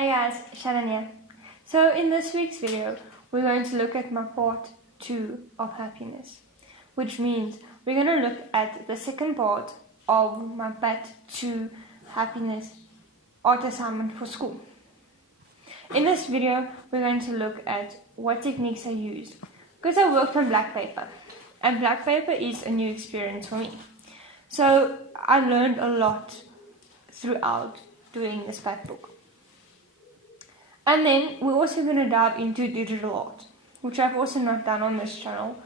Hey guys, Shannon here. So in this week's video, we're going to look at my part 2 of happiness, which means we're going to look at the second part of my part 2 happiness art assignment for school. In this video, we're going to look at what techniques I used, because I worked on black paper, and black paper is a new experience for me. So I learned a lot throughout doing this fact book. And then we're also going to dive into digital art, which I've also not done on this channel,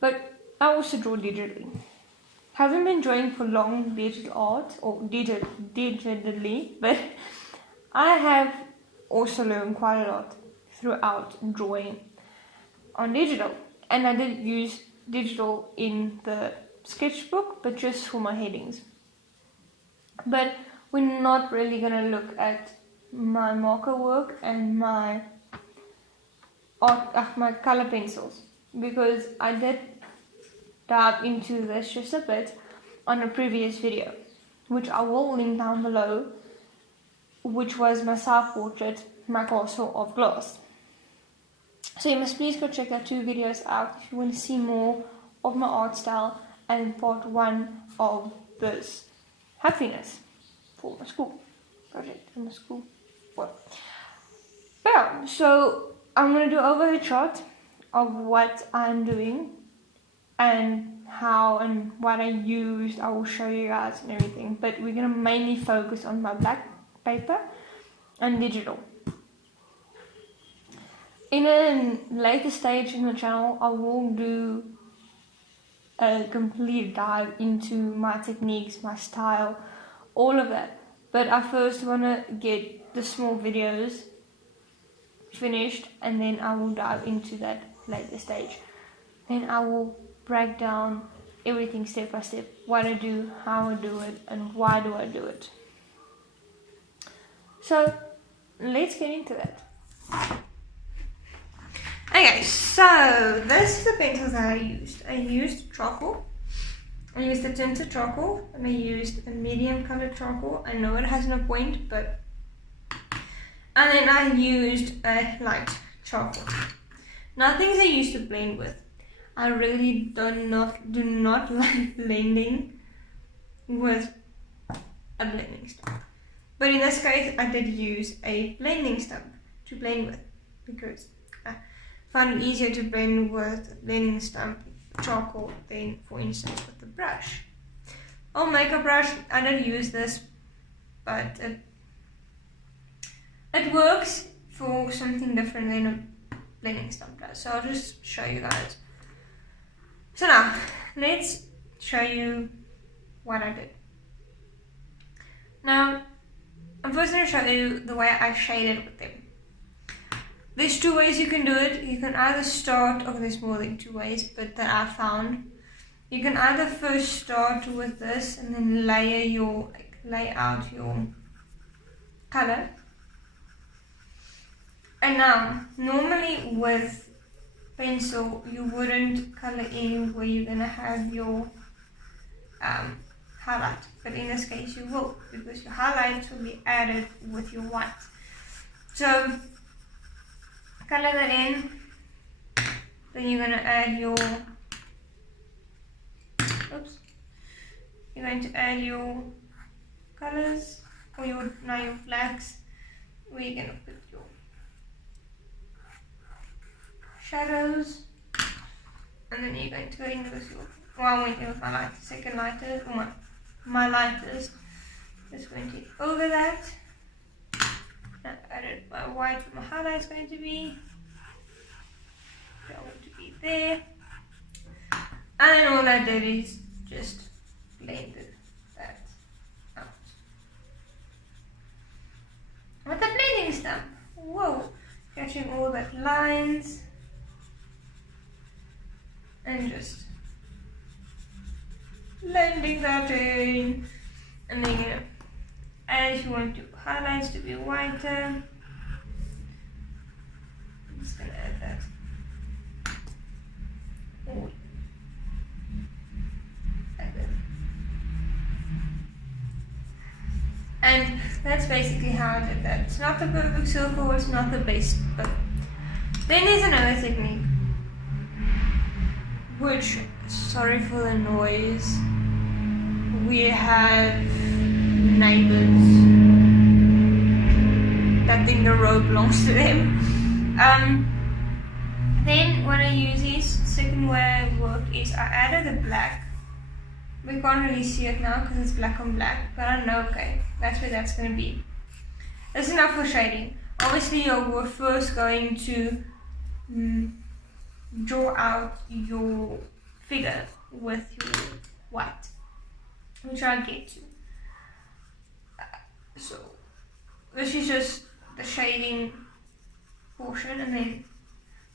but I also draw digitally. Haven't been drawing for long digital art, or digitally, but I have also learned quite a lot throughout drawing on digital. And I did use digital in the sketchbook, but just for my headings. But we're not really going to look at my marker work and my color pencils, because I did dive into this just a bit on a previous video, which I will link down below, which was my self-portrait, my castle of glass. So you must please go check that 2 videos out if you want to see more of my art style and part 1 of this happiness for my school project and the school work. Yeah, so I'm going to do an overhead shot of what I'm doing and how and what I used. I will show you guys and everything, but we're going to mainly focus on my black paper and digital. In a later stage in the channel, I will do a complete dive into my techniques, my style, all of that. But I first want to get the small videos finished, and then I will dive into that later stage. Then I will break down everything step by step, what I do, how I do it, and why do I do it. So let's get into that. Okay, so this is the pencils that I used. I used charcoal. I used a tinted charcoal, and I used a medium colored charcoal. I know it has no point, but... And then I used a light charcoal. Now things I used to blend with. I really do not like blending with a blending stump. But in this case, I did use a blending stump to blend with, because I found it easier to blend with a blending stump charcoal than, for instance, with the brush. Oh, makeup brush, I did use this, but it works for something different than a blending stump does. So I'll just show you guys. So now, let's show you what I did. Now, I'm first going to show you the way I shaded with them. There's 2 ways you can do it. You can either start, or there's more than 2 ways, but that I found. You can either first start with this and then lay out your color. And now, normally with pencil, you wouldn't color in where you're gonna have your highlight, but in this case you will, because your highlights will be added with your white. So color that in, then you're going to add your, you're going to add your colors, or your blacks, where you're going to put your shadows, and then you're going to go in with your, I went in with my second lighters, or my lighters, just went in over that. I've added my white where my highlight is going to be. There. And then all I did is just blended that out. With the blending stump. Whoa! Catching all that lines. And just blending that in. And then, you know, and if you want your highlights to be whiter, I'm just going to add that. And that's basically how I did that. It's not the perfect circle, it's not the best, but then there's another technique, which, sorry for the noise, we have neighbors that think the road belongs to them. Then what I use is, second way I work is I added the black. We can't really see it now because it's black on black, but I know, okay, that's where that's going to be. That's enough for shading. Obviously you're first going to draw out your figure with your white, which I'll get to. So this is just the shading portion, and then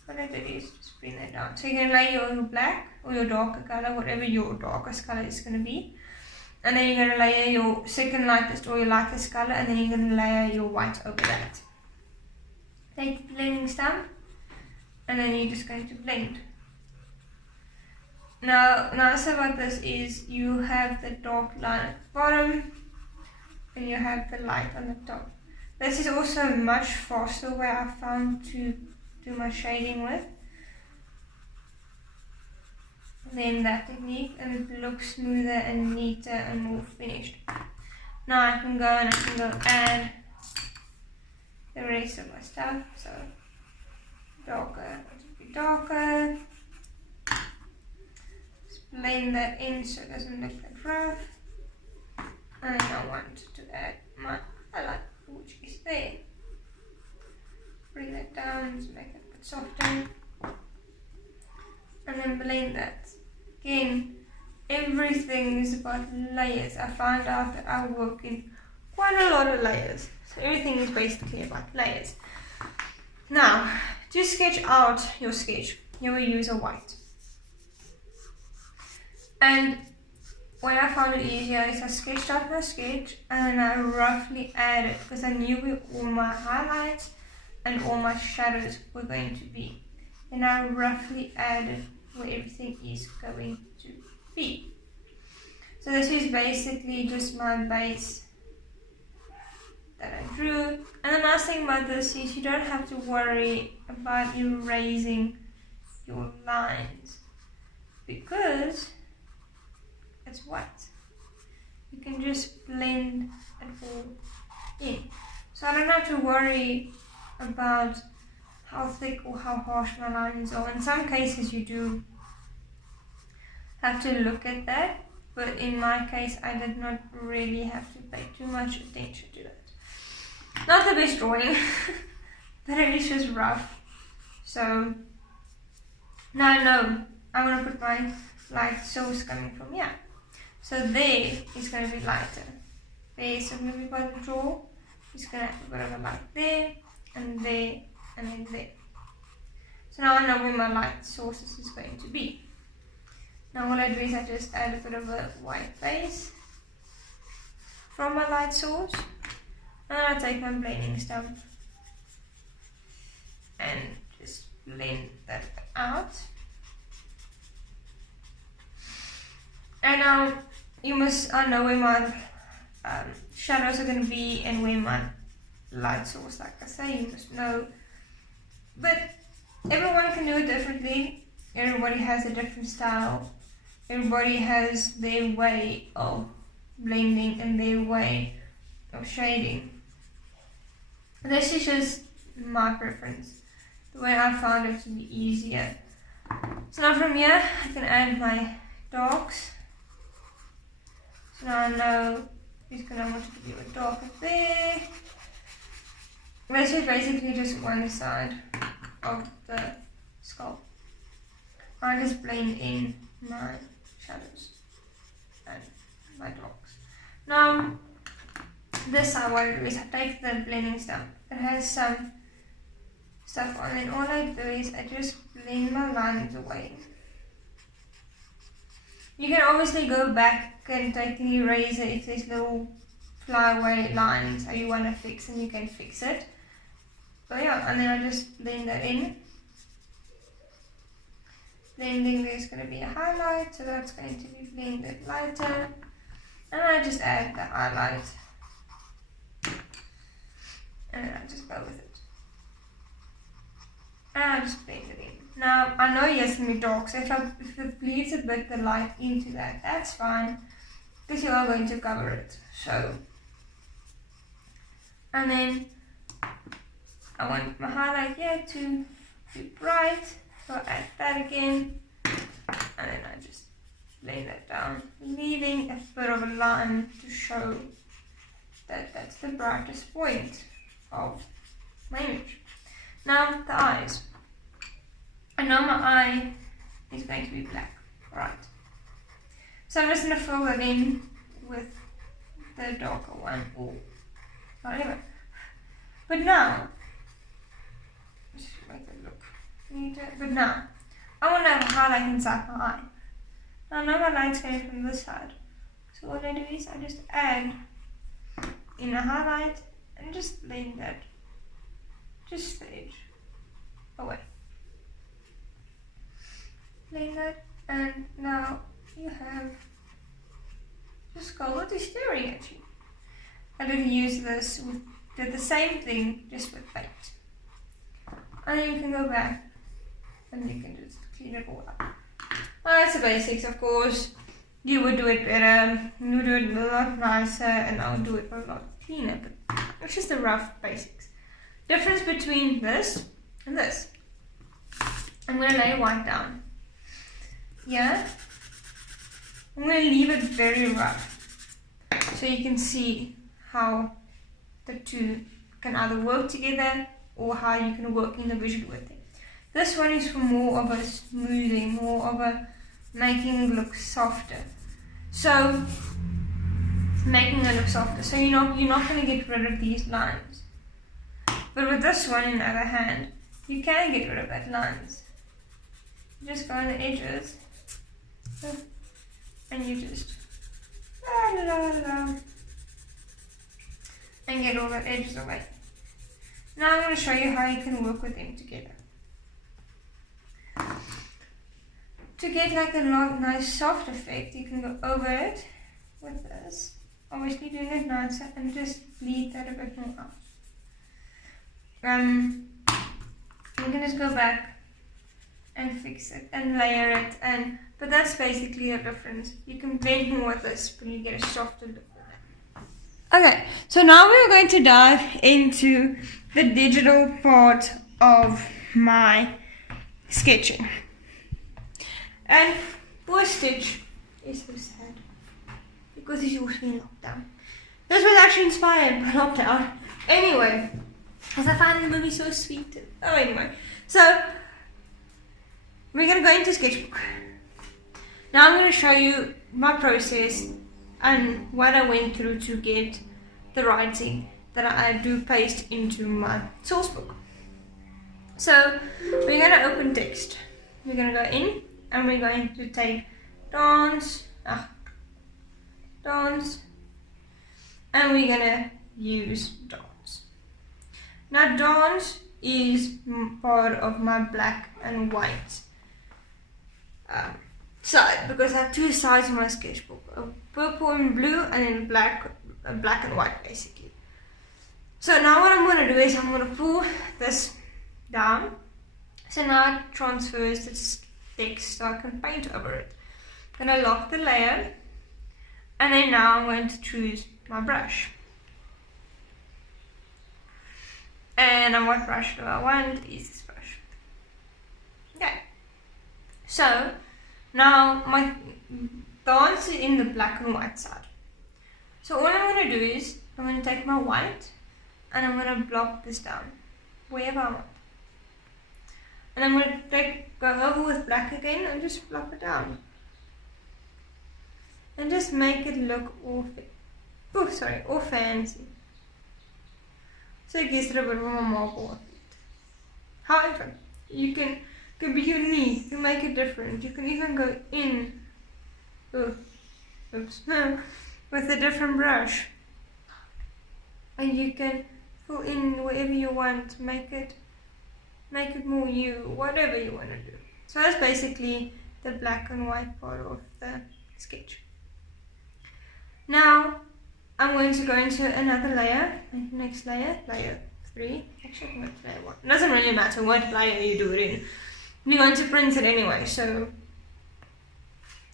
what I did is just bring that down. So you can lay your black or your darker color, whatever your darkest color is going to be, and then you're going to layer your second lightest or your lightest color, and then you're going to layer your white over that. Take the blending stamp, and then you're just going to blend. Now, nice about this is you have the dark line at the bottom, and you have the light on the top. This is also a much faster way I found to do my shading with than that technique, and it looks smoother and neater and more finished. Now I can go and add the rest of my stuff. So darker, darker. Just blend that in so it doesn't look that rough. And I want to add my highlight, which is there. Bring that down to make it a bit softer. And then blend that. Again, everything is about layers. I found out that I work in quite a lot of layers. So everything is basically about layers. Now, to sketch out your sketch, you will use a white. And when I found it easier is I sketched out my sketch and then I roughly added, because I knew where all my highlights and all my shadows were going to be. And I roughly added where everything is going to be. So this is basically just my base that I drew. And the nice thing about this is you don't have to worry about erasing your lines because it's white. You can just blend it all in. So I don't have to worry about how thick or how harsh my lines are. In some cases you do have to look at that, but in my case I did not really have to pay too much attention to that. Not the best drawing, but it is just rough. So now I know I want to put my light source coming from here. So there is going to be lighter. There's going to be by the draw. It's going to have a bit of a light there, and there, and then there. So now I know where my light sources is going to be. Now all I do is I just add a bit of a white base from my light source, and I take my blending stamp and just blend that out. And now I know where my shadows are going to be and where my light source, like I say, you must know. But everyone can do it differently. Everybody has a different style. Everybody has their way of blending and their way of shading. This is just my preference, the way I found it to be easier. So now from here I can add my darks. So now I know it's going to want to be a bit darker there. This is basically just one side of the skull. I just blend in my shadows and my darks. Now this side, what I do is I take the blending stamp. It has some stuff on it. All I do is I just blend my lines away. You can obviously go back and take an eraser if there's little flyaway lines that you want to fix, and you can fix it. But yeah, and then I just blend that in. Blending, there's going to be a highlight, so that's going to be blended lighter. And I just add the highlight and then I just go with it. And I just blend it in. Now, I know it's going to be dark, so if it bleeds a bit the light into that, that's fine, because you are going to cover it. So, and then I want my highlight here to be bright, so I add that again, and then I just blend that down, leaving a bit of a line to show that that's the brightest point of my image. Now the eyes. I know my eye is going to be black, right? So I'm just going to fill it in with the darker one, or whatever. But now, just make it look neater. But now, I want to have a highlight inside my eye. Now I know my light's coming from this side, so what I do is I just add in a highlight and just blend that just the edge away. Blend that, and now you have your skull that is staring at you. I did use this with, did the same thing just with paint. And then you can go back and you can just clean it all up. That's the basics, of course. You would do it better, you would do it a lot nicer, and I would do it a lot cleaner, but it's just the rough basics. Difference between this and this. I'm going to lay white down. Yeah? I'm going to leave it very rough, so you can see how the two can either work together or how you can work individually with it. This one is for more of a smoothing, more of a making it look softer. So, making it look softer. So you're not going to get rid of these lines. But with this one, on the other hand, you can get rid of that lines. You just go on the edges, and you just and get all the edges away. Now I'm going to show you how you can work with them together. To get like a nice soft effect, you can go over it with this, obviously doing it nicer, and just bleed that a bit more out. You can just go back and fix it and layer it, but that's basically the difference. You can blend more with this, but you get a softer look with it. Okay, so now we're going to dive into the digital part of my sketching. And poor Stitch is so sad because he's also in lockdown. This was actually inspired by lockdown. Anyway, because I find the movie so sweet. Oh, anyway. So, we're going to go into Sketchbook. Now I'm going to show you my process and what I went through to get the writing that I do paste into my source book. So, we're going to open text. We're going to go in. And we're going to take dance, and we're going to use dance. Now dance is part of my black and white side, because I have two sides of my sketchbook, a purple and blue, and then black and white basically. So now what I'm going to do is I'm going to pull this down, so now it transfers this text so I can paint over it. Then I lock the layer, and then now I'm going to choose my brush. And what brush do I want? Is this brush. Okay. So now my dance is in the black and white side. So all I'm going to do is I'm going to take my white and I'm going to block this down wherever I want. And I'm going to go over with black again and just plop it down. And just make it look all fancy. So it gives it a bit of a marble effect. However, you can be unique, you can make it different. You can even go in with a different brush. And you can fill in wherever you want, make it more you, whatever you want to do. So that's basically the black and white part of the sketch. Now I'm going to go into another layer, next layer, layer 3. Actually, I'm going to layer 1. It doesn't really matter what layer you do it in. You're going to print it anyway, so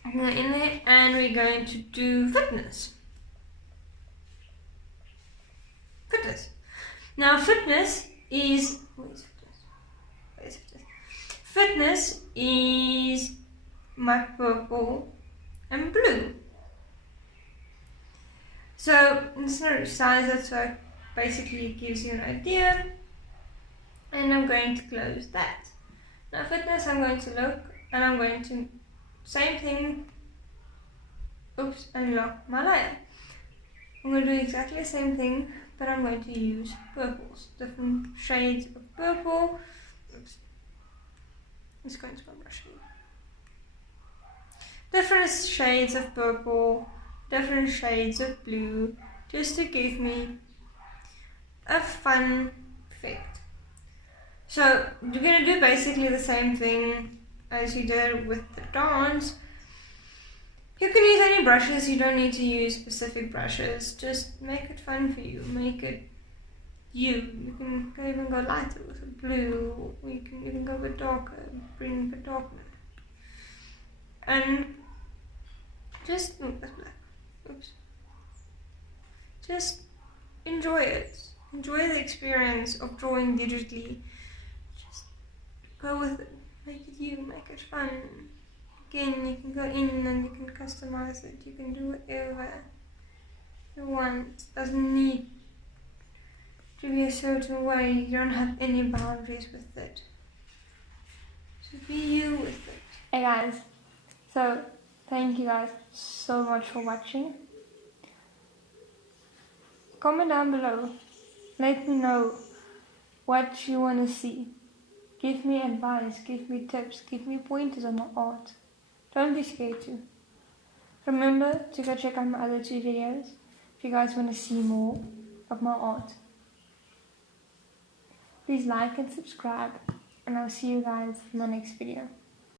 I'm going in there and we're going to do fitness. Fitness. Now fitness is, where's fitness? Fitness is my purple and blue. So it's not 𝙤𝙖𝙣𝙣𝙣, so basically it gives you an idea. And I'm going to close that. Now fitness, I'm going to look and I'm going to, same thing, oops, unlock my layer. I'm going to do exactly the same thing, but I'm going to use purples, different shades of purple. Oops, it's going to my brush here. Different shades of purple, different shades of blue, just to give me a fun effect. So you're going to do basically the same thing as you did with the dance. You can use any brushes, you don't need to use specific brushes, just make it fun for you, make it you. You can even go lighter with a blue, or you can even go a bit darker, bring a bit darkness. And just, oh, that's black, oops. Just enjoy it, enjoy the experience of drawing digitally. Just go with it, make it you, make it fun. Again, you can go in and you can customize it, you can do whatever you want. It doesn't need to be a certain way, you don't have any boundaries with it. So be you with it. Hey guys, so thank you guys so much for watching. Comment down below, let me know what you want to see. Give me advice, give me tips, give me pointers on my art. Don't be scared to. Remember to go check out my other 2 videos if you guys want to see more of my art. Please like and subscribe, and I'll see you guys in my next video.